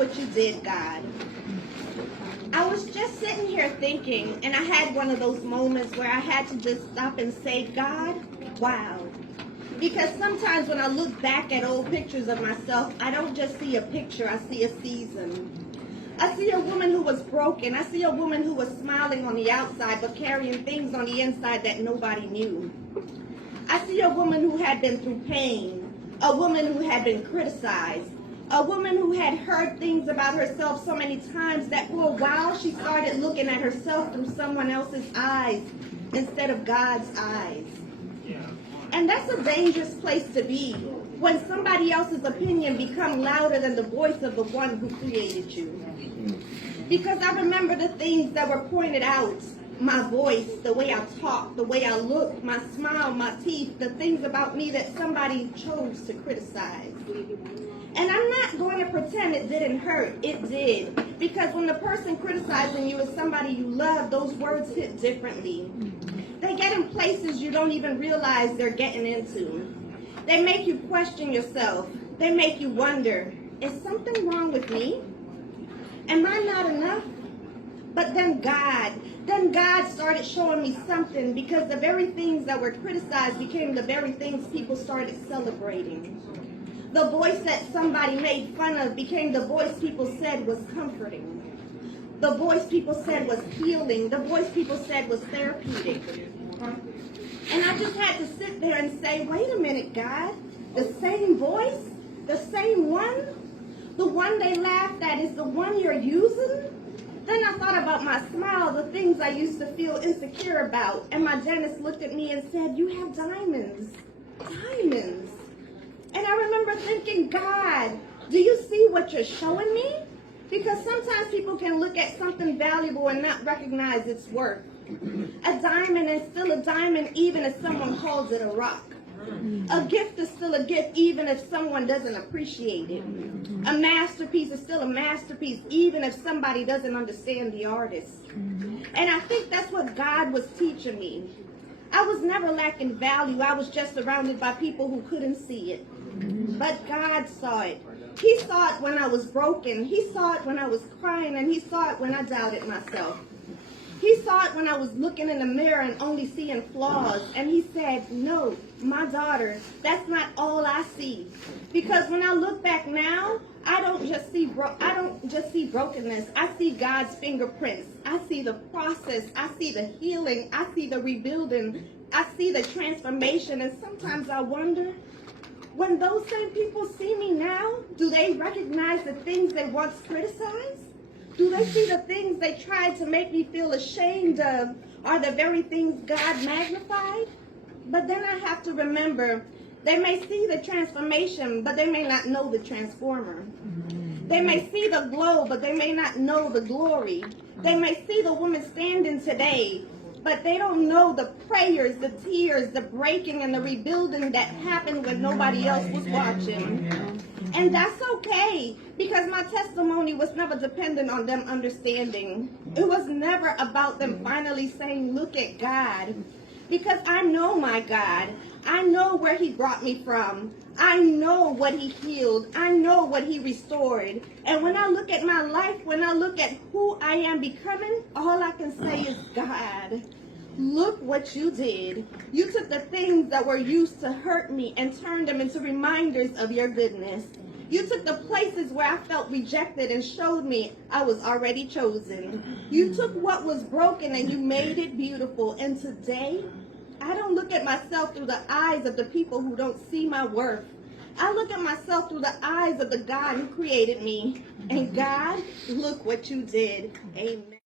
what you did, God. I was just sitting here thinking, and I had one of those moments where I had to just stop and say, God, wow. Because sometimes when I look back at old pictures of myself, I don't just see a picture, I see a season. I see a woman who was broken. I see a woman who was smiling on the outside but carrying things on the inside that nobody knew. I see a woman who had been through pain, a woman who had been criticized, a woman who had heard things about herself so many times that for a while she started looking at herself through someone else's eyes instead of God's eyes. And that's a dangerous place to be, when somebody else's opinion becomes louder than the voice of the one who created you. Because I remember the things that were pointed out, my voice, the way I talk, the way I look, my smile, my teeth, the things about me that somebody chose to criticize. And I'm not going to pretend it didn't hurt. It did. Because when the person criticizing you is somebody you love, those words hit differently. They get in places you don't even realize they're getting into. They make you question yourself. They make you wonder, is something wrong with me? Am I not enough? But then God started showing me something, because the very things that were criticized became the very things people started celebrating. The voice that somebody made fun of became the voice people said was comforting. The voice people said was healing. The voice people said was therapeutic. And I just had to sit there and say, wait a minute, God, the same voice, the same one, the one they laughed at is the one you're using? Then I thought about my smile, the things I used to feel insecure about. And my dentist looked at me and said, you have diamonds. Diamonds. And I remember thinking, God, do you see what you're showing me? Because sometimes people can look at something valuable and not recognize its worth. A diamond is still a diamond even if someone calls it a rock. A gift is still a gift even if someone doesn't appreciate it. A masterpiece is still a masterpiece even if somebody doesn't understand the artist. And I think that's what God was teaching me. I was never lacking value. I was just surrounded by people who couldn't see it. But God saw it. He saw it when I was broken. He saw it when I was crying, and he saw it when I doubted myself. He saw it when I was looking in the mirror and only seeing flaws. And he said, no, my daughter, that's not all I see. Because when I look back now, I don't just see brokenness. I see God's fingerprints. I see the process. I see the healing. I see the rebuilding. I see the transformation. And sometimes I wonder, when those same people see me now, do they recognize the things they once criticized? Do they see the things they tried to make me feel ashamed of are the very things God magnified? But then I have to remember, they may see the transformation, but they may not know the transformer. They may see the glow, but they may not know the glory. They may see the woman standing today, but they don't know the prayers, the tears, the breaking, and the rebuilding that happened when nobody else was watching. And that's okay, because my testimony was never dependent on them understanding. It was never about them finally saying, look at God. Because I know my God. I know where he brought me from. I know what he healed. I know what he restored. And when I look at my life, when I look at who I am becoming, all I can say is, God, look what you did. You took the things that were used to hurt me and turned them into reminders of your goodness. You took the places where I felt rejected and showed me I was already chosen. You took what was broken and you made it beautiful. And today, I don't look at myself through the eyes of the people who don't see my worth. I look at myself through the eyes of the God who created me. And God, look what you did. Amen.